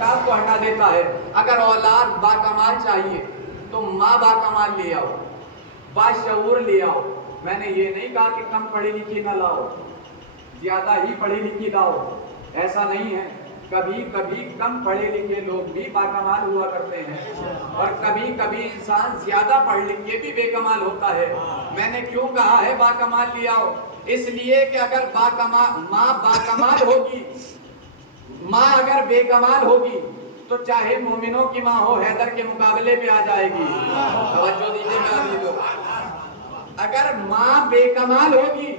انعکاس کو ہٹا دیتا ہے۔ اگر اولاد باکمال چاہیے تو ماں باکمال لے آؤ، باشعور لے آؤ۔ میں نے یہ نہیں کہا کہ کم پڑھی لکھی نہ لاؤ، زیادہ ہی پڑھی لکھی لاؤ، ایسا نہیں ہے۔ کبھی کبھی کم پڑھے لکھے لوگ بھی باکمال ہوا کرتے ہیں، اور کبھی کبھی انسان زیادہ پڑھ لکھ کے بھی بے کمال ہوتا ہے۔ میں نے کیوں کہا ہے باکمال لے آؤ؟ اس لیے کہ اگر ماں باکمال ہوگی، ماں اگر بے کمال ہوگی تو چاہے مومنوں کی ماں ہو حیدر کے مقابلے پہ آ جائے گی۔ توجہ دیجیے گا، اگر ماں بے کمال ہوگی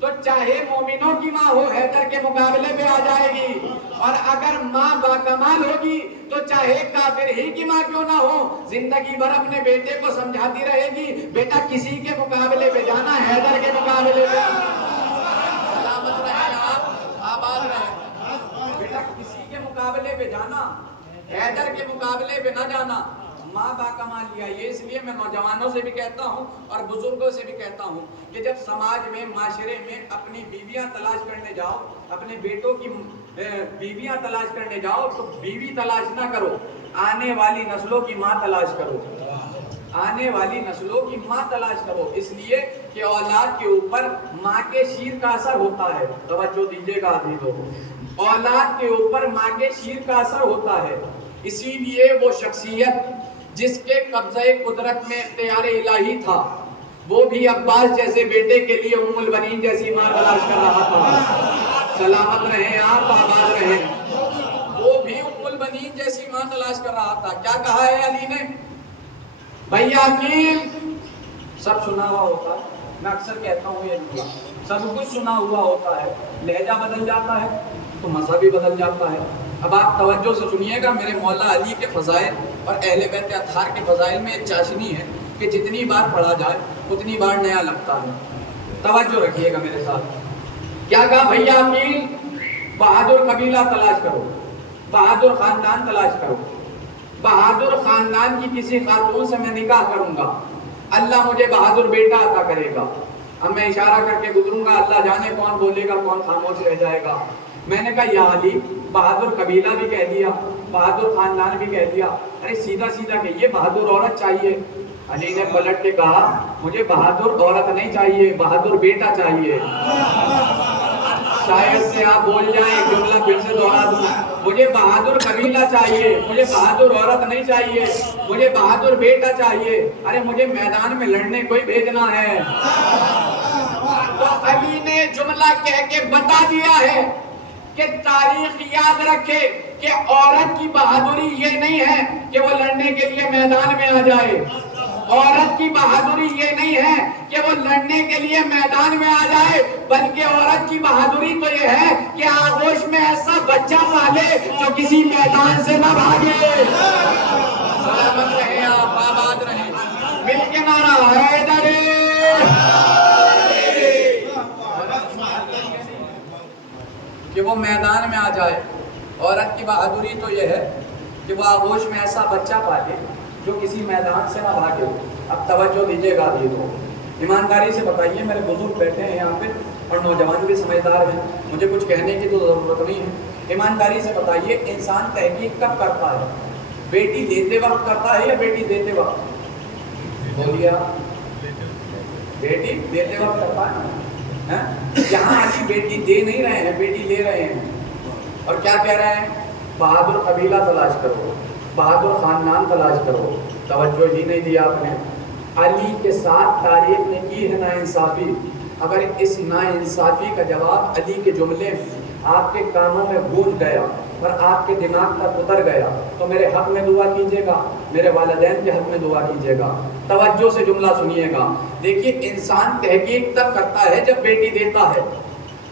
تو چاہے مومنوں کی ماں ہو حیدر کے مقابلے پہ آ جائے گی، اور اگر ماں باکمال ہوگی تو چاہے کافر ہی کی ماں کیوں نہ ہو زندگی بھر اپنے بیٹے کو سمجھاتی رہے گی، بیٹا کسی کے مقابلے پہ جانا، حیدر کے مقابلے پہ سلامت رہے آپ، آباد رہے، بیٹا کسی کے مقابلے پہ جانا، حیدر کے مقابلے پہ نہ جانا۔ ماں باکمال لیا۔ یہ اس لیے میں نوجوانوں سے بھی کہتا ہوں اور بزرگوں سے بھی کہتا ہوں کہ جب سماج میں، معاشرے میں اپنی بیویاں تلاش کرنے جاؤ، اپنے بیٹوں کی بیویاں تلاش کرنے جاؤ تو بیوی تلاش نہ کرو، آنے والی نسلوں کی ماں تلاش کرو، آنے والی نسلوں کی ماں تلاش کرو۔ اس لیے کہ اولاد کے اوپر ماں کے شیر کا اثر ہوتا ہے۔ توجہ دیجیے گا عزیزو، اولاد کے اوپر ماں کے شیر کا اثر ہوتا ہے۔ اسی لیے وہ شخصیت جس کے قبضہ قدرت میں اختیار الہی تھا، وہ بھی عباس جیسے بیٹے کے لیے ام البنین جیسی ماں تلاش کر رہا تھا۔ سلامت رہیں آپ، آباد رہیں۔ وہ بھی ام البنین جیسی ماں تلاش کر رہا تھا۔ کیا کہا ہے علی نے؟ بھیا عقیل، سب سنا ہوا ہوتا ہے، میں اکثر کہتا ہوں یہ جملہ، سب کچھ سنا ہوا ہوتا ہے، لہجہ بدل جاتا ہے تو مزہ بھی بدل جاتا ہے۔ اب آپ توجہ سے سنیے گا، میرے مولا علی کے فضائل اور اہل بیت اطہار کے فضائل میں ایک چاشنی ہے کہ جتنی بار پڑھا جائے اتنی بار نیا لگتا ہے۔ توجہ رکھیے گا میرے ساتھ۔ کیا کہا بھیا عقیل؟ بہادر قبیلہ تلاش کرو، بہادر خاندان تلاش کرو، بہادر خاندان کی کسی خاتون سے میں نکاح کروں گا، اللہ مجھے بہادر بیٹا عطا کرے گا۔ اب میں اشارہ کر کے گزروں گا، اللہ جانے کون بولے گا کون خاموش رہ جائے گا۔ میں نے کہا یا علی، بہادر قبیلہ بھی کہہ دیا، بہادر خاندان بھی کہہ دیا، ارے سیدھا سیدھا کہیے بہادر عورت چاہیے۔ علی نے پلٹ کے کہا مجھے بہادر عورت نہیں چاہیے، بہادر بیٹا چاہیے۔ شاید سے آپ بول جائیں، ایک جملہ پھر سے دوہرا دوں، مجھے بہادر قبیلہ چاہیے، مجھے بہادر عورت نہیں چاہیے، مجھے بہادر بیٹا چاہیے، ارے مجھے میدان میں لڑنے کوئی بھیجنا ہے۔ تو علی نے جملہ کہہ کے بتا دیا ہے کہ تاریخ یاد رکھے کہ عورت کی بہادری یہ نہیں ہے کہ وہ لڑنے کے لیے میدان میں آ جائے، عورت کی بہادری یہ نہیں ہے کہ وہ لڑنے کے لیے میدان میں آ جائے، بلکہ عورت کی بہادری تو یہ ہے کہ آغوش میں ایسا بچہ پالے جو کسی میدان سے نہ بھاگے۔ سلامت رہیں آپ، آباد رہیں، مل کے نعرہ حیدر، کہ وہ میدان میں آ جائے۔ عورت کی بہادری تو یہ ہے کہ وہ آغوش میں ایسا بچہ پالے جو کسی میدان سے نہ بھاگے۔ اب توجہ دیجیے گا عزیزو، ایمانداری سے بتائیے، میرے بزرگ بیٹھے ہیں یہاں پہ اور نوجوان بھی سمجھدار ہیں، مجھے کچھ کہنے کی تو ضرورت نہیں ہے۔ ایمانداری سے بتائیے، انسان تحقیق کب کرتا ہے؟ بیٹی دیتے وقت کرتا ہے یا بیٹی دیتے وقت؟ بولیے آپ، بیٹی دیتے وقت کرتا ہے۔ یہاں علی بیٹی دے نہیں رہے ہیں، بیٹی لے رہے ہیں، اور کیا کہہ رہے ہیں؟ بہادر قبیلہ تلاش کرو، بہادر خاندان تلاش کرو۔ توجہ ہی نہیں دیا آپ نے۔ علی کے ساتھ تاریخ نے کی ہے ناانصافی۔ اگر اس ناانصافی کا جواب علی کے جملے آپ کے کانوں میں گونج گیا اور آپ کے دماغ تک اتر گیا تو میرے حق میں دعا کیجیے گا، میرے والدین کے حق میں دعا کیجیے گا۔ توجہ سے جملہ سنیے گا۔ دیکھیے، انسان تحقیق تب کرتا ہے جب بیٹی دیتا ہے۔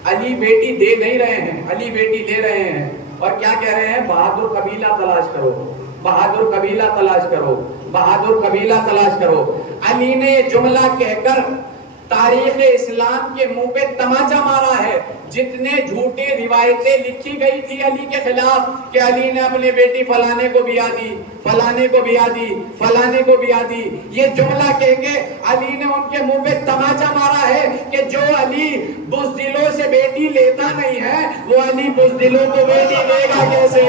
علی بیٹی دے نہیں رہے ہیں، علی بیٹی لے رہے ہیں، اور کیا کہہ رہے ہیں؟ بہادر قبیلہ تلاش کرو، بہادر قبیلہ تلاش کرو، بہادر قبیلہ تلاش کرو۔ علی نے یہ جملہ کہہ کر تاریخ اسلام کے منہ پہ تماچا مارا ہے۔ جتنے جھوٹے روایتیں لکھی گئی تھی علی کے خلاف کہ علی نے اپنے بیٹی فلانے کو بیاہ دی، فلانے کو بیاہ دی، فلانے کو بیاہ دی، یہ جملہ کہہ کے علی نے ان کے منہ پہ تماچا مارا ہے کہ جو علی بزدلوں سے بیٹی لیتا نہیں ہے وہ علی بزدلوں کو بیٹی دے گا کیسے؟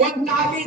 39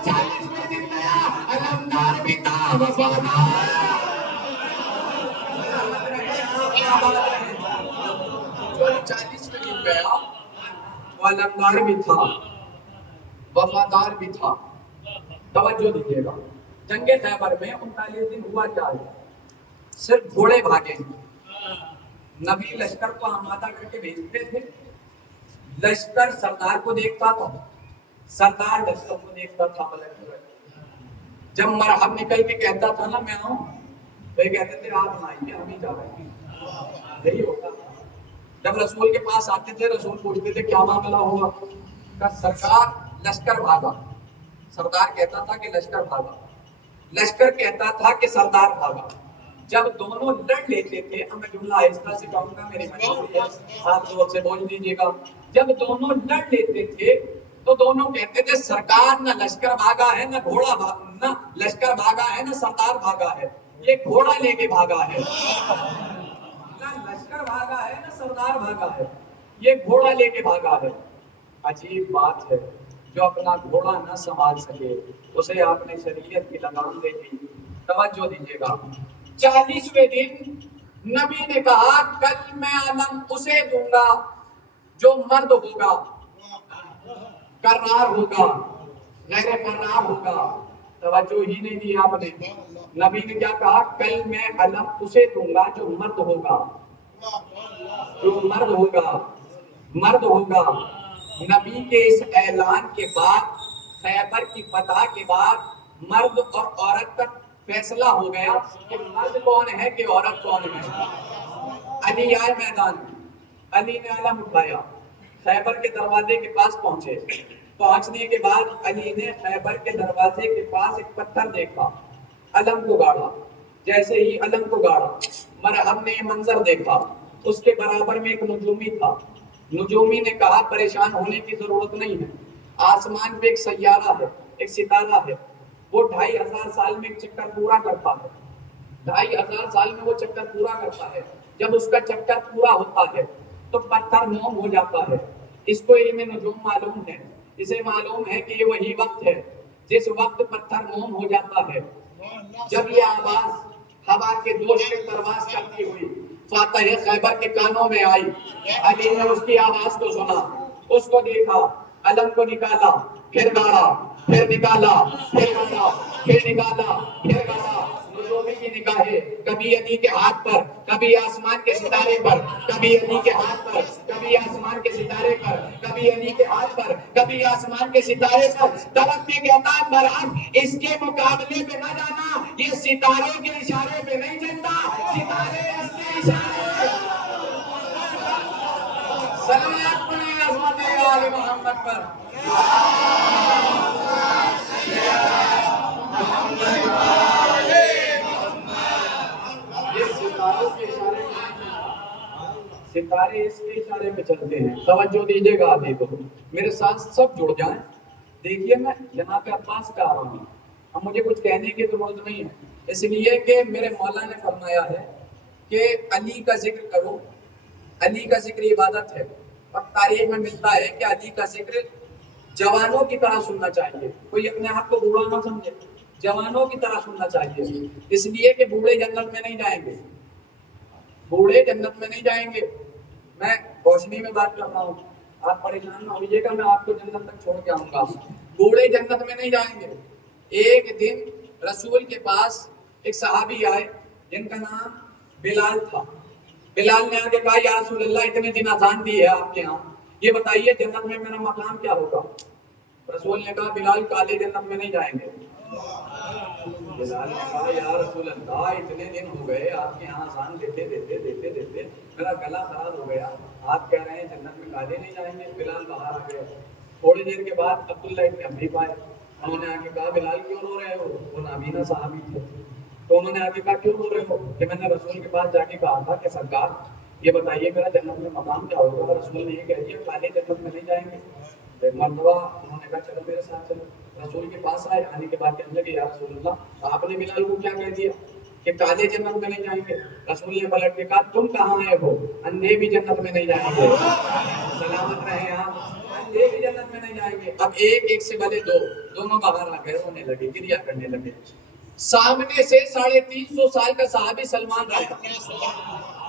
40 وہ علمدار بھی تھا، وفادار بھی تھا۔ توجہ دیجیے گا، جنگ خیبر میں 39 دن ہوا کیا ہے؟ صرف گھوڑے بھاگے۔ نبی لشکر کو آمادہ کر کے بھیجتے تھے، لشکر سردار کو دیکھتا تھا، سردار لشکر کو دیکھتا تھا۔ جب مرحب نکل کے کہتا تھا نا میں آؤں، وہ کہتے تھے آپ نہ آئیے، ہم ہی جا رہے ہیں۔ یہی ہوتا تھا۔ جب رسول کے پاس آتے تھے، رسول پوچھتے تھے کیا معاملہ ہوگا؟ کہ سرکار لشکر بھاگا۔ سردار کہتا تھا کہ لشکر بھاگا، لشکر کہتا تھا کہ سردار بھاگا۔ جب دونوں لڑ لیتے تھے، اب میں جملہ آہستہ سے کہوں گا، میری مجبوری ہے، آپ زور سے بول دیجیے گا۔ جب دونوں لڑ لیتے تھے تو دونوں کہتے تھے سرکار نہ لشکر بھاگا ہے، نہ گھوڑا نہ لشکر بھاگا ہے، نہ سردار بھاگا ہے، یہ گھوڑا لے کے بھاگا ہے۔ نہ لشکر بھاگا ہے، نہ سردار بھاگا ہے، یہ گھوڑا لے کے بھاگا ہے۔ عجیب بات ہے، جو اپنا گھوڑا نہ سنبھال سکے اسے آپ نے شریعت کی لگام دے دی۔ توجہ دیجیے گا، 40ویں دن نبی نے کہا کل میں علم اسے دوں گا جو مرد ہوگا، کرار ہوگا، غیر کرار ہوگا۔ توجہ ہی نہیں دی آپ نے۔ نبی نے کیا کہا؟ کل میں علم اسے دوں گا جو مرد ہوگا، جو مرد ہوگا، مرد ہوگا۔ نبی کے اس اعلان کے بعد، خیبر کی فتح کے بعد، مرد اور عورت کا فیصلہ ہو گیا کہ مرد کون ہے کہ عورت کون ہے۔ علی آئے میدان میں، علی نے علم اٹھایا، خیبر کے دروازے کے پاس پہنچے۔ پہنچنے کے بعد علی نے خیبر کے دروازے کے پاس ایک پتھر دیکھا، علم کو گاڑا۔ جیسے ہی علم کو گاڑا، مرحب نے یہ منظر دیکھا، اس کے برابر میں ایک نجومی تھا۔ نجومی نے کہا پریشان ہونے کی ضرورت نہیں ہے، آسمان پہ ایک سیارہ ہے، ایک ستارہ ہے، وہ 2500 سال میں ایک چکر پورا کرتا ہے، 2500 سال میں وہ چکر پورا کرتا ہے۔ جب اس کا چکر پورا ہوتا ہے تو پتھر موم ہو جاتا ہے۔ اس کو علم نجوم معلوم ہے، اسے معلوم ہے کہ یہ وہی وقت ہے جس وقت پتھر موم ہو جاتا ہے۔ جب یہ آواز ہوا کے دوش میں پرواز کرتی ہوئی فاتح خیبر کے کانوں میں آئی، علی نے اس کی آواز کو سنا، اس کو دیکھا، علم کو نکالا، پھر گاڑا، پھر نکالا، پھر گاڑا، پھر نکالا، پھر گاڑا۔ نجومی کی نگاہیں کبھی علی کے ہاتھ پر، کبھی آسمان کے ستارے پر، کبھی علی کے ہاتھ پر، کبھی آسمان کے ستارے پر، کبھی علی کے ہاتھ پر، کبھی آسمان کے ستارے پر۔ ترقی کہتا ہے مرحب اس کے مقابلے پہ نہ جانا، یہ ستارے کے اشارے پہ نہیں چلتا، ستارے اس کے اشارے۔ صلوات پڑھیں عظمت آل محمد پر۔ ستارے اس کے اشارے پہ چلتے ہیں۔ توجہ دیجیے گا، دیکھو میرے ساتھ سب جڑ جائیں۔ دیکھیے میں جناب عباس کا آ رہا ہوں، اب مجھے کچھ کہنے کی ضرورت نہیں ہے، اس لیے کہ میرے مولا نے فرمایا ہے کہ علی کا ذکر کرو، علی کا ذکر عبادت ہے، اور تاریخ میں ملتا ہے کہ علی کا ذکر جوانوں کی طرح سننا چاہیے، کوئی اپنے آپ کو بوڑھا نہ سمجھے، جوانوں کی طرح سننا چاہیے، اس لیے کہ بوڑھے جنت میں نہیں جائیں گے، بوڑھے جنت میں نہیں جائیں گے۔ میں روشنی میں بات کر رہا ہوں، آپ پریشان نہ ہوئیے گا، میں آپ کو جنت تک چھوڑ کے آؤں گا۔ بوڑھے جنت میں نہیں جائیں گے۔ ایک دن رسول کے پاس ایک صحابی آئے جن کا نام بلال تھا۔ بلال نے آ کے کہا یا رسول اللہ اتنے دن اذان دی ہے آپ کے ہاں، یہ بتائیے جنت میں میرا مقام کیا ہوگا؟ رسول نے کہا بلال کالے جنت میں نہیں جائیں گے۔ بلال نے کہا یا رسول اللہ اتنے دن ہو گئے آپ کے یہاں اذان دیتے دیتے دیتے دیتے میرا گلا خراب ہو گیا، آپ کہہ رہے ہیں جنت میں کالے نہیں جائیں گے۔ بلال باہر آ گئے۔ تھوڑی دیر کے بعد عبداللہ ابن ابی پائے، انہوں نے آ کے کہا بلال کیوں رو رہے ہو؟ وہ نابینا صحابی تھے، تو انہوں نے آ کے کہا کیوں رو رہے ہو؟ کہ میں نے رسول کے پاس جا کے کہا تھا کہ سرکار یہ بتائیے میرا جنت میں مقام کیا ہوگا؟ رسول نے یہ کہہ دیا کالے جنت میں نہیں جائیں گے۔ ایک مرتبہ انہوں نے کہا چلو میرے ساتھ چلو۔ رسول کے پاس آئے، آنے کے بعد کہنے لگے یا رسول اللہ آپ نے بلال کو کیا کہہ دیا کہ کالے جنت میں نہیں جائیں گے؟ رسول نے پلٹ کے کہا تم کہاں آئے ہو؟ اندھے بھی جنت میں نہیں جائیں گے۔ سلامت رہے آپ، اندھے بھی جنت میں نہیں جائیں گے۔ اب ایک ایک سے بھلے دونوں باہر آ گئے، رونے لگے، گریا کرنے لگے۔ سامنے سے 350 سال کا صحابی سلمان آیا،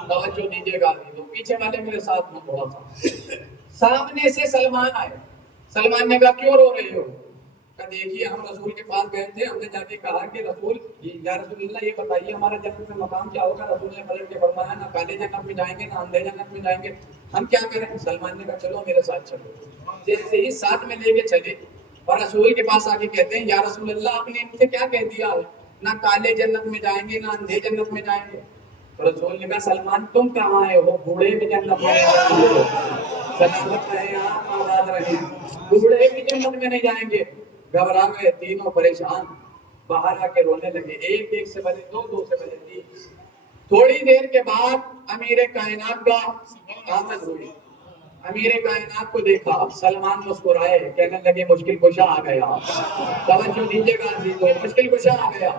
توجہ دیجیے گا، پیچھے والے میرے ساتھ میں تھوڑا سا سامنے سے سلمان آئے. سلمان نے کہا کیوں رو رہے ہو؟ کہ دیکھیے ہم رسول کے پاس گئے تھے, ہم نے جا کے کہا کہ رسول یا رسول اللہ یہ بتائیے ہمارا جنت میں مقام کیا ہوگا. رسول نے پلٹ کے فرمایا نہ کالے جنت میں جائیں گے نہ اندھے جنت میں جائیں گے, ہم کیا کریں؟ سلمان نے کہا چلو میرے ساتھ چلو. جیسے ہی ساتھ میں لے کے چلے اور رسول کے پاس آ کے کہتے ہیں یا رسول اللہ آپ نے ان سے کیا کہہ دیا ہے, نہ کالے جنت میں جائیں گے نہ اندھے جنت میں جائیں گے. تو رسول نے کہا سلمان تم کہاں آئے ہو؟ بوڑھے بھی جنت میں سلامت رہے آپ, آباد رہے, بوڑھے بھی جنت میں نہیں جائیں گے. گھبرا گئے تینوں پریشان, باہر آ کے رونے لگے. ایک ایک سے بنے دو, دو سے بنے تین. تھوڑی دیر کے بعد امیر کائنات کا آمد ہوئی. امیر کائنات کو دیکھا, سلمان مسکرائے, کہنے لگے مشکل کشا آ گیا. توجہ دیجیے گا عزیزو, مشکل کشا آ گیا.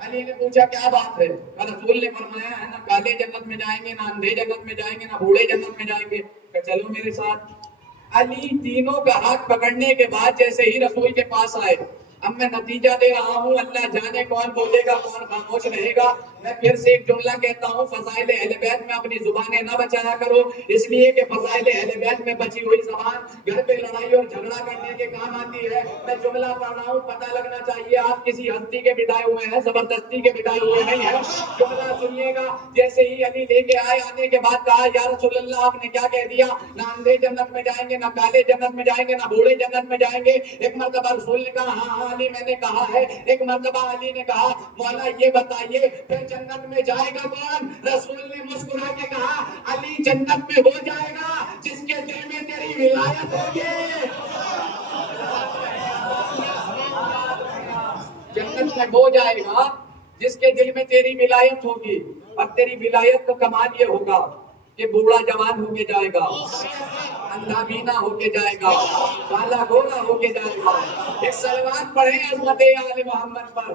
علی نے پوچھا کیا بات ہے؟ رسول نے فرمایا ہے نہ کالے جنت میں جائیں گے نہ اندھے جنت میں جائیں گے نہ بوڑھے جنت میں جائیں گے. کہ چلو میرے ساتھ. علی تینوں کا ہاتھ پکڑنے کے بعد جیسے ہی رسول کے پاس آئے, اب میں نتیجہ دے رہا ہوں, اللہ جانے کون بولے گا کون خاموش رہے گا. میں پھر سے ایک جملہ کہتا ہوں, فضائل اہل بیت میں اپنی زبانیں نہ بچایا کرو, اس لیے کہ فضائل اہل بیت میں بچی ہوئی زبان گھر پہ لڑائی اور جھگڑا کرنے کے کام آتی ہے. میں جملہ پڑھ رہا ہوں, پتہ لگنا چاہیے آپ کسی ہستی کے بٹائے ہوئے ہیں, زبردستی کے بٹائے ہوئے نہیں ہیں. جملہ سنیے گا. جیسے ہی علی لے کے آئے, آنے کے بعد کہا یا رسول اللہ آپ نے کیا کہہ دیا, نہ اندھے جنت میں جائیں گے نہ کالے جنت میں جائیں گے نہ بوڑھے جنت میں جائیں گے. ایک مرتبہ رسول نے کہا ہاں ہاں علی میں نے کہا ہے. ایک مرتبہ علی نے کہا مولا یہ بتائیے پھر جنت میں جائے گا کون؟ رسول نے مسکرا کے کہا علی جنت میں ہو جائے گا جس کے دل میں تیری ولایت ہوگی. جنت میں ہو جائے گا جس کے دل میں تیری ولایت ہوگی. اور تیری ولایت کا کمال یہ ہوگا کہ بوڑھا جوان ہو کے جائے گا, اندھا بینا ہو کے جائے گا, کالا گورا ہو کے جائے گا. ایک صلوات پڑھیں عظمت آل محمد پر.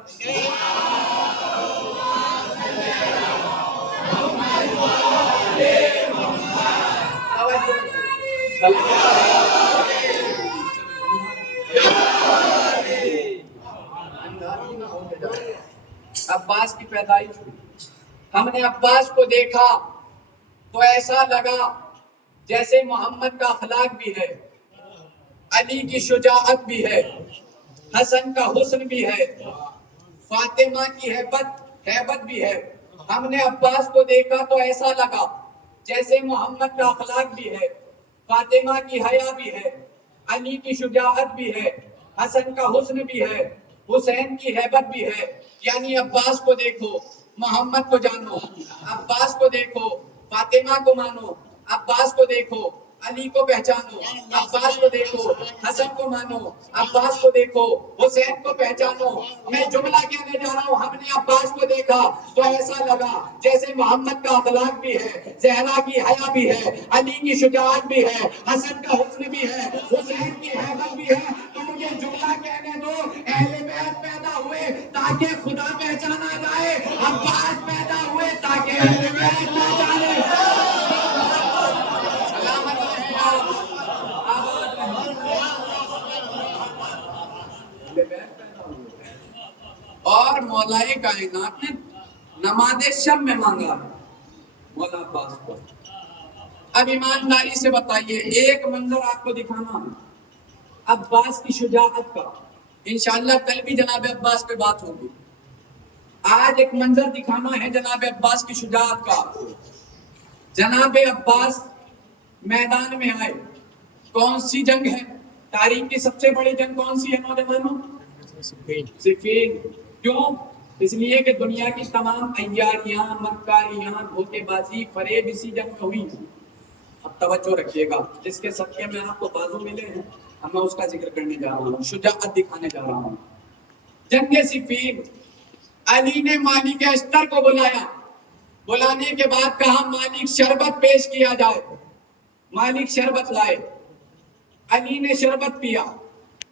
عباس کی پیدائش ہوئی, ہم نے عباس کو دیکھا تو ایسا لگا جیسے محمد کا اخلاق بھی ہے, علی کی شجاعت بھی ہے, حسن کا حسن بھی ہے, فاطمہ کی ہیبت بھی ہے. ہم نے عباس کو دیکھا تو ایسا لگا جیسے محمد کا اخلاق بھی ہے, فاطمہ کی حیا بھی ہے, علی کی شجاعت بھی ہے, حسن کا حسن بھی ہے, حسین کی ہیبت بھی ہے. یعنی عباس کو دیکھو, محمد کو جانو, عباس کو دیکھو, فاطمہ کو مانو, عباس کو دیکھو, علی کو پہچانو, عباس کو دیکھو, حسن کو مانو, عباس کو دیکھو, حسین کو پہچانو. میں جملہ کہنے جا رہا ہوں, ہم نے عباس کو دیکھا تو ایسا لگا جیسے محمد کا اخلاق بھی ہے, زہرا کی حیا بھی ہے, علی کی شجاعت بھی ہے, حسن کا حسن بھی ہے, حسین کی ہیبت بھی ہے. تو مجھے جملہ کہنے دو, اہل بیت پیدا ہوئے تاکہ خدا پہچانا جائے, عباس پیدا ہوئے تاکہ اہل بیت پہچانے. اور مولا کائنات نے نماز شب میں مانگا مولا عباس کو. اب ایمانداری سے بتائیے, ایک منظر آپ کو دکھانا عباس کی شجاعت کا, انشاءاللہ کل بھی جناب عباس پہ بات ہوگی. آج ایک منظر دکھانا ہے جناب عباس کی شجاعت کا. جناب عباس میدان میں آئے, کون سی جنگ ہے؟ تاریخ کی سب سے بڑی جنگ کون سی ہے نوجوانوں؟ صفین. کیوں؟ اس لیے کہ دنیا کی تمام عیاریاں, مکاریاں, دھوکے بازی, فریب اسی جنگ میں ہوئی. اب توجہ رکھیے گا, جس کے صدقے میں آپ کو بازو ملے ہیں, اب میں اس کا ذکر کرنے جا رہا ہوں, شجاعت دکھانے جا رہا ہوں. جنگ صفین, علی نے مالک اشتر کو بلایا. بلانے کے بعد کہا مالک شربت پیش کیا جائے. مالک شربت لائے, علی نے شربت پیا.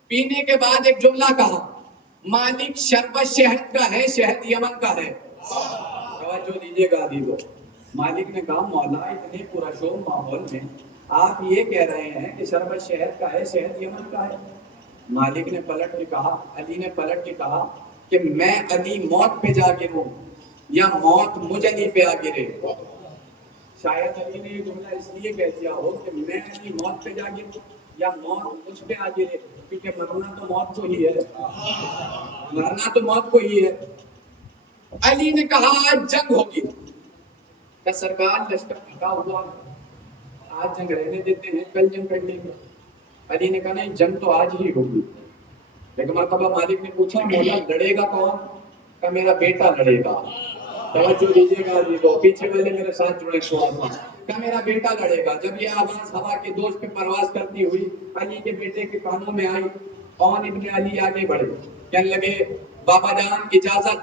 پینے کے بعد ایک جملہ کہا, مالک شربت شہد کا ہے, شہد یمن کا ہے. توجہ دیجیے گا عزیزو. مالک نے کہا مولا اتنے پرشور ماحول میں آپ یہ کہہ رہے ہیں کہ شربت شہد کا ہے, شہد یمن کا ہے. مالک نے پلٹ کے کہا, علی نے پلٹ کے کہا کہ میں علی موت پہ جا گروں یا موت مجھ علی پہ آ گرے. شاید علی نے یہ جملہ اس لیے کہہ دیا ہو کہ میں علی موت پہ جا گروں یا موت مجھ پہ آ گرے، کیونکہ مرنا تو موت کو ہی ہے، مرنا تو موت کو ہی ہے۔ علی نے کہا آج جنگ ہوگی، کہ سرکار لشکر پھٹا ہوا، آج جنگ رہنے دیتے ہیں، کل جنگ کر لیں گے۔ علی نے کہا نہیں، جنگ تو آج ہی ہوگی۔ ایک مرتبہ مالک نے پوچھا مولا لڑے گا کون؟ کہ میرا بیٹا لڑے گا۔ توجہ دیجیے گا جی، تو پیچھے والے میرے ساتھ جڑے سوال کہ میرا بیٹا لڑے گا۔ جب یہ آواز ہوا کے دوست پہ پرواز کرتی ہوئی علی کے بیٹے کے کانوں میں آئی، کون ابن علی آگے بڑھے، کہنے لگے بابا جان اجازت،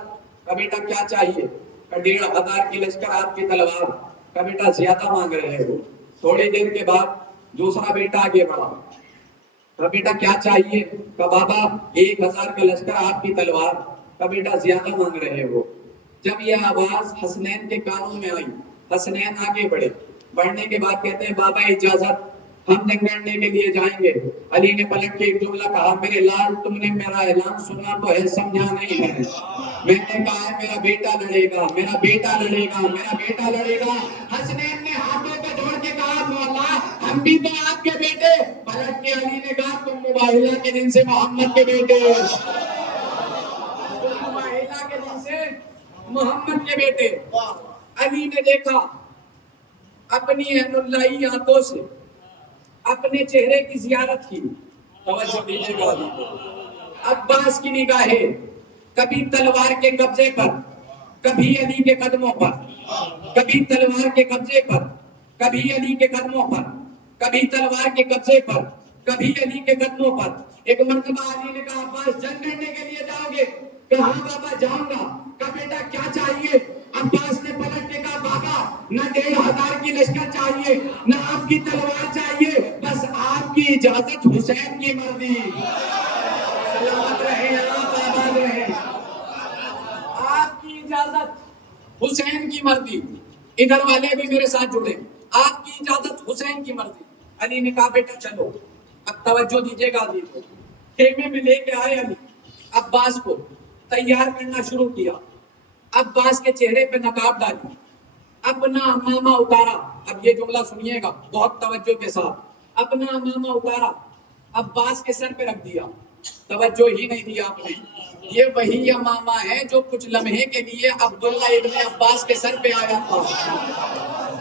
کہ بیٹا کیا چاہیے؟ کہ 1500 کی لشکر آپ کی تلوار۔ کہ بیٹا زیادہ مانگ رہے ہو۔ تھوڑی دیر کے بعد دوسرا بیٹا آگے بڑھا، کہ بیٹا کیا چاہیے؟ کہ بابا 1000 کا لشکر آپ کی تلوار۔ کہ بیٹا زیادہ مانگ رہے ہو۔ جب یہ آواز حسنین کے کانوں میں آئی، حسنین آگے بڑھے، بڑھنے کے بعد کہتے ہیں بابا اجازت، ہم جنگ لڑنے کے لیے جائیں گے۔ علی نے پلٹ کے ایک جملہ کہا، میرے لال تم نے میرا اعلان سنا تو ہے، سمجھا نہیں ہے۔ میں نے کہا ہے میرا بیٹا لڑے گا، میرا بیٹا لڑے گا، میرا بیٹا لڑے گا۔ حسنین نے ہاتھوں کو جوڑ کے کہا مولا ہم بھی تو آپ کے بیٹے۔ پلٹ کے علی نے کہا تم مباہلہ کے دن سے محمد کے بیٹے، تم مباہلہ کے دن سے محمد کے بیٹے۔ علی نے دیکھا اپنی عین اللہی آنکھوں سے اپنے چہرے کی زیارت کی۔ توجہ دیجیے گا، عباس کی نگاہیں کبھی تلوار کے قبضے پر، کبھی علی کے قدموں پر، کبھی تلوار کے قبضے پر، کبھی علی کے قدموں پر، کبھی تلوار کے قبضے پر، کبھی علی کے قدموں پر۔ ایک مرتبہ علی نے کہا عباس جنگ کرنے کے لیے جاؤ گے؟ کہا ہاں بابا جاؤں گا۔ کہا بیٹا کیا چاہیے؟ عباس نے پلٹ کے کہا بابا نہ 1500 کی لشکر چاہیے، نہ آپ کی تلوار چاہیے، بس آپ کی اجازت، حسین کی مرضی۔ سلامت رہے آپ، آباد رہے، آپ کی اجازت، حسین کی مرضی۔ ادھر والے بھی میرے ساتھ جڑے، آپ کی اجازت، حسین کی مرضی۔ علی نے کہا بیٹا چلو۔ اب توجہ دیجیے گا علی کو، خیمے میں لے کے آئے علی، عباس کو تیار کرنا شروع کیا۔ عباس کے چہرے پہ نقاب ڈالی، اپنا امامہ اتارا۔ اب یہ جملہ سنیے گا بہت توجہ کے ساتھ، اپنا امامہ اتارا، عباس کے سر پہ رکھ دیا۔ توجہ ہی نہیں دیا آپ نے، یہ وہی امامہ ہے جو کچھ لمحے کے لیے عبداللہ ابن عباس کے سر پہ آیا تھا۔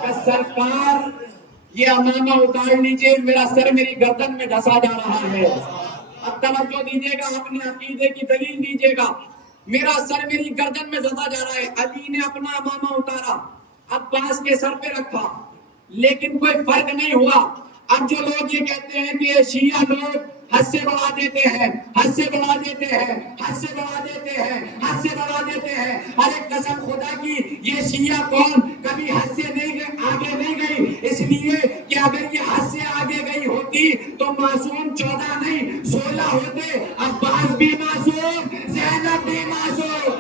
کہ سرکار یہ امامہ اتار لیجئے، میرا سر میری گردن میں دھسا جا رہا ہے۔ اب توجہ دیجیے گا، اپنے عقیدے کی دلیل دیجیے گا۔ میرا سر میری گردن میں دھسا جا رہا ہے۔ علی نے اپنا امامہ اتارا، عباس کے سر پہ رکھا، لیکن کوئی فرق نہیں ہوا۔ اب جو لوگ یہ کہتے ہیں کہ شیعہ لوگ حد سے بڑھا دیتے ہیں، حد سے بڑھا دیتے ہیں، حد سے بڑھا دیتے ہیں، حد سے بڑھا دیتے ہیں، ارے قسم خدا کی یہ شیعہ قوم کبھی حد سے نہیں آگے نہیں گئی، اس لیے کہ اگر یہ حد سے آگے گئی ہوتی تو معصوم 14 نہیں 16 ہوتے۔ عباس بھی معصوم، زینب بھی معصوم۔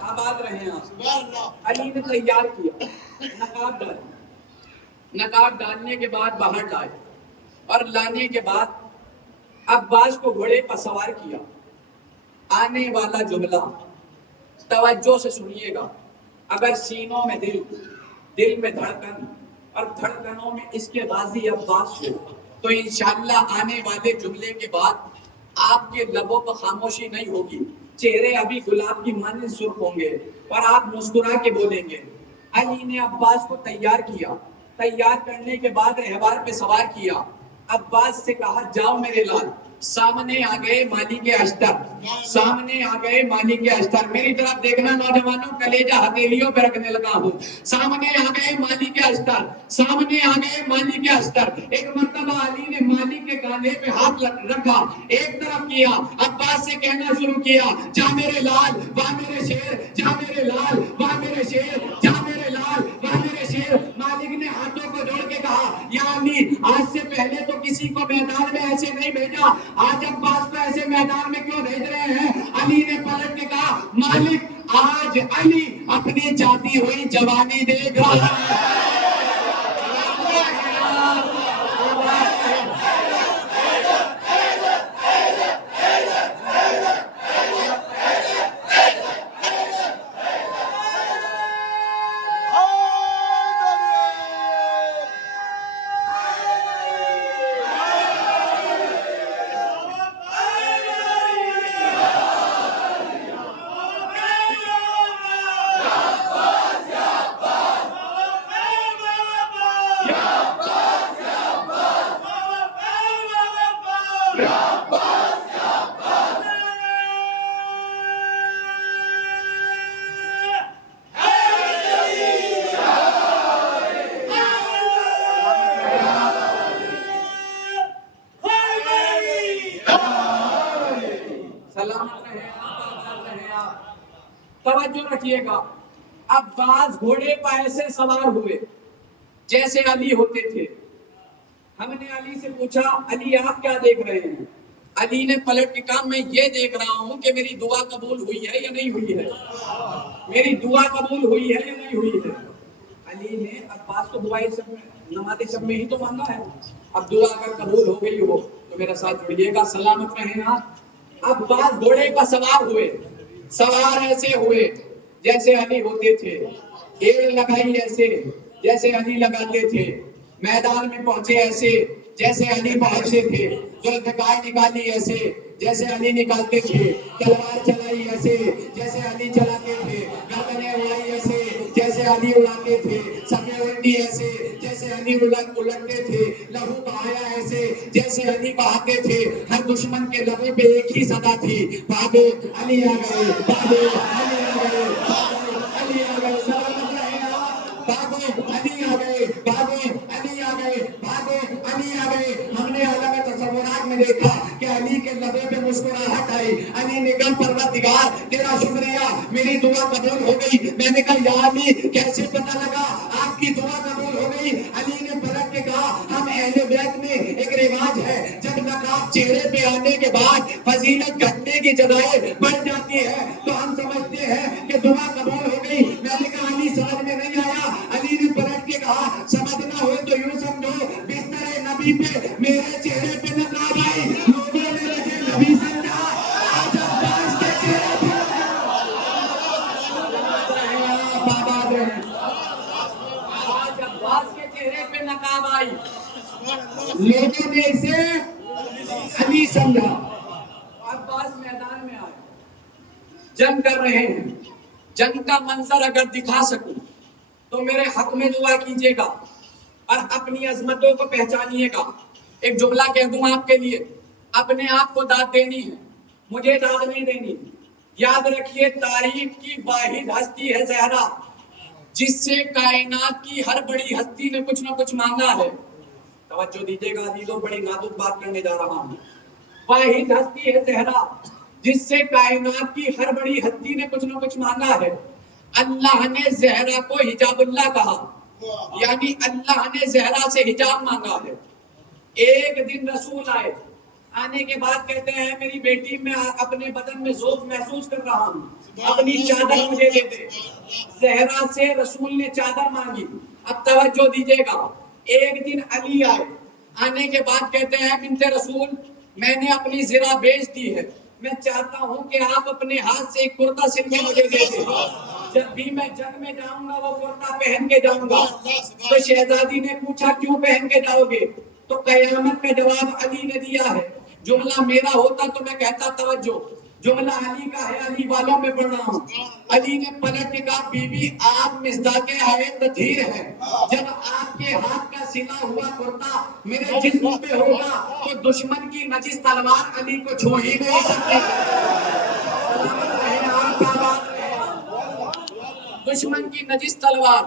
آباد رہے آپ۔ علی نے تیار کیا، نقاب ڈالی، نقاب ڈالنے کے بعد باہر لائے، اور لانے کے بعد عباس کو گھوڑے پر سوار کیا۔ آنے والا جملہ توجہ سے سنیے گا، اگر سینوں میں دل میں دھڑکن، اور دھڑکنوں میں اس کے غازی عباس ہو، تو انشاءاللہ آنے والے جملے کے بعد آپ کے لبوں پر خاموشی نہیں ہوگی، چہرے ابھی گلاب کی مانند سرخ ہوں گے، اور آپ مسکرا کے بولیں گے۔ علی نے عباس کو تیار کیا، تیار کرنے کے بعد احوار پہ سوار کیا۔ عباس سے کہا جاؤ میرے لال۔ سامنے آ گئے مالک اشتر، سامنے آ گئے مالک اشتر۔ میری طرف دیکھنا نوجوانوں، کلیجہ ہتھیلیوں پہ رکھنے لگا ہوں۔ سامنے آ گئے مالک اشتر، سامنے آ گئے مالک اشتر۔ ایک مرتبہ علی نے مالک کے کاندھے پہ ہاتھ رکھا، ایک طرف کیا، عباس سے کہنا شروع کیا جا میرے لال واہ میرے شیر، جا میرے لال واہ میرے شیر، جا میرے لال واہ میرے شیر۔ مالک نے ہاتھوں کو جوڑ کے کہا یا علی آج سے پہلے تو کسی کو میدان میں ایسے نہیں بھیجا، آج عباس کو ایسے میدان میں کیوں بھیج رہے ہیں؟ علی نے پلٹ کے کہا مالک آج علی اپنی جاتی ہوئی جوانی دیکھ رہا ہے۔ سلامت رہے آپ، آباد رہے آپ۔ توجہ رکھیے گا، اب بعض گھوڑے پر ایسے سوار ہوئے جیسے علی ہوتے تھے۔ ہم نے علی سے پوچھا، علی آپ کیا دیکھ رہے ہیں؟ علی نے پلٹ کے کہا، میں یہ دیکھ رہا ہوں کہ میری دعا قبول ہوئی ہے یا نہیں ہوئی ہے، میری دعا قبول ہوئی ہے یا نہیں ہوئی ہے۔ علی نے عباس کو دعائیں سب میں، نماز سب میں ہی تو مانگا ہے، اب دعا اگر قبول ہو گئی ہو تو میرا ساتھ جڑیے گا، سلامت رہیں آپ۔ اب بعض گھوڑے پر سوار ہوئے، سوار ایسے ہوئے جیسے علی ہوتے تھے، ایڑ لگائی ایسے جیسے علی لگاتے تھے، میدان میں پہنچے ایسے جیسے علی پہنچتے تھے، ذوالفقار نکالی ایسے جیسے علی نکالتے تھے، تلوار چلائی ایسے جیسے علی چلاتے تھے، گردنیں اڑائی ایسے جیسے علی اڑاتے تھے، صفیں الٹی ایسے جیسے علی الٹتے تھے، لہو بہایا ایسے جیسے علی بہاتے تھے۔ ہر دشمن کے لبوں پہ ایک ہی صدا تھی، بابو علی آ گئے، بابو علی آ گئے، بابو علی آ گئے، سلامت رہے آپ، بابو علی آ گئے، بابو علی آ گئے، بابو علی آ گئے۔ ہم نے عالم تصورات میں دیکھا کہ علی کے لبوں پہ مسکراہٹ آئی، علی نے کہا پروردگار تیرا شکریہ، میری دعا قبول ہو گئی۔ میں نے کہا یا علی کیسے پتہ لگا آپ کی دعا قبول ہو گئی؟ علی نے پلٹ کے کہا، ہم اہل بیت میں ایک رواج ہے، جب نقاب چہرے پہ آنے کے بعد فضیلت گھٹنے کی جگہ بڑھ جاتی ہے تو ہم سمجھتے ہیں کہ دعا قبول ہو گئی۔ میں نے کہا علی سمجھ میں نہیں آیا۔ علی نے پلٹ کے کہا، سمجھنا ہوئے تو یوں سمجھو، بستر نبی پہ میرے چہرے پہ نقاب آئی، لوگوں نے مجھے نبی سمجھا، آج عباس کے چہرے پہ آج عباس کے چہرے پہ نقاب آئی، لوگوں نے اسے علی سمجھا۔ عباس میدان میں آئے، جنگ کر رہے ہیں، جنگ کا منظر اگر دکھا سکوں تو میرے حق میں دعا کیجیے گا اور اپنی عظمتوں کو پہچانیے گا۔ ایک جملہ کہہ دوں آپ کے لیے، اپنے آپ کو داد دینی ہے، مجھے داد نہیں دینی۔ یاد رکھیے، تاریخ کی واحد ہستی ہے زہرا، جس سے کائنات کی ہر بڑی ہستی نے کچھ نہ کچھ مانگا ہے۔ توجہ دیجیے گا عزیزوں، بڑی نازک بات کرنے جا رہا ہوں۔ واحد ہستی ہے زہرا، جس سے کائنات کی ہر بڑی ہستی نے کچھ نہ کچھ مانگا ہے۔ اللہ نے زہرا کو حجاب اللہ کہا، یعنی اللہ نے زہرا سے حجاب مانگا ہے۔ ایک دن رسول آئے، آنے کے بعد کہتے ہیں میری بیٹی میں اپنے بدن میں ذوق محسوس کر رہا ہوں، اپنی چادر مجھے دے دے۔ زہرا سے رسول نے چادر مانگی۔ اب توجہ دیجیے گا، ایک دن علی آئے، آنے کے بعد کہتے ہیں بنت رسول میں نے اپنی زرہ بیچ دی ہے، میں چاہتا ہوں کہ آپ اپنے ہاتھ سے ایک کرتا سل کے مجھے دے دیں، جب بھی میں جنگ میں جاؤں گا وہ کرتا پہن کے جاؤں گا۔ تو شہزادی نے پوچھا کیوں پہن کے جاؤ گے؟ تو قیامت کا جواب علی نے دیا ہے۔ جملہ میرا ہوتا تو میں کہتا، توجہ، جملہ علی کا ہے، علی والوں میں پڑھ رہا ہوں۔ علی نے پلٹ کے کہا، بی بی آپ مصداق حیات تطہیر ہے، جب آپ کے ہاتھ کا سلا ہوا کرتا میرے جسم پہ ہوگا تو دشمن کی نجس تلوار علی کو چھو ہی نہیں سکتی۔ دشمن کی نجس تلوار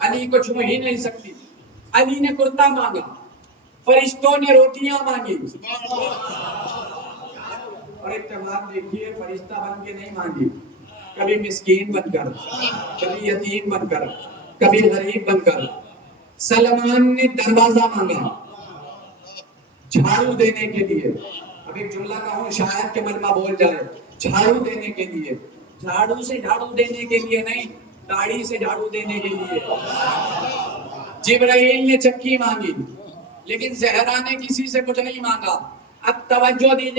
علی کو چھو ہی نہیں سکتی۔ علی نے کرتا مانگا، فرشتوں نے روٹیاں مانگی۔ اور ایک جواب دیکھیے، فرشتہ بن کے نہیں مانگی، کبھی مسکین بن کر، کبھی یتیم بن کر، کبھی غریب بن کر۔ سلمان نے دروازہ مانگا جھاڑو دینے کے لیے۔ اب ایک جملہ کہوں شاید کہ ملمہ بول جائے، جھاڑو دینے کے لیے، جھاڑو سے جھاڑو دینے کے لیے نہیں، داڑھی سے جھاڑو دینے کے لیے۔ جبرائیل نے چکی مانگی، لیکن زہرا نے کسی سے کچھ نہیں مانگا۔ اب توجہ دیجیے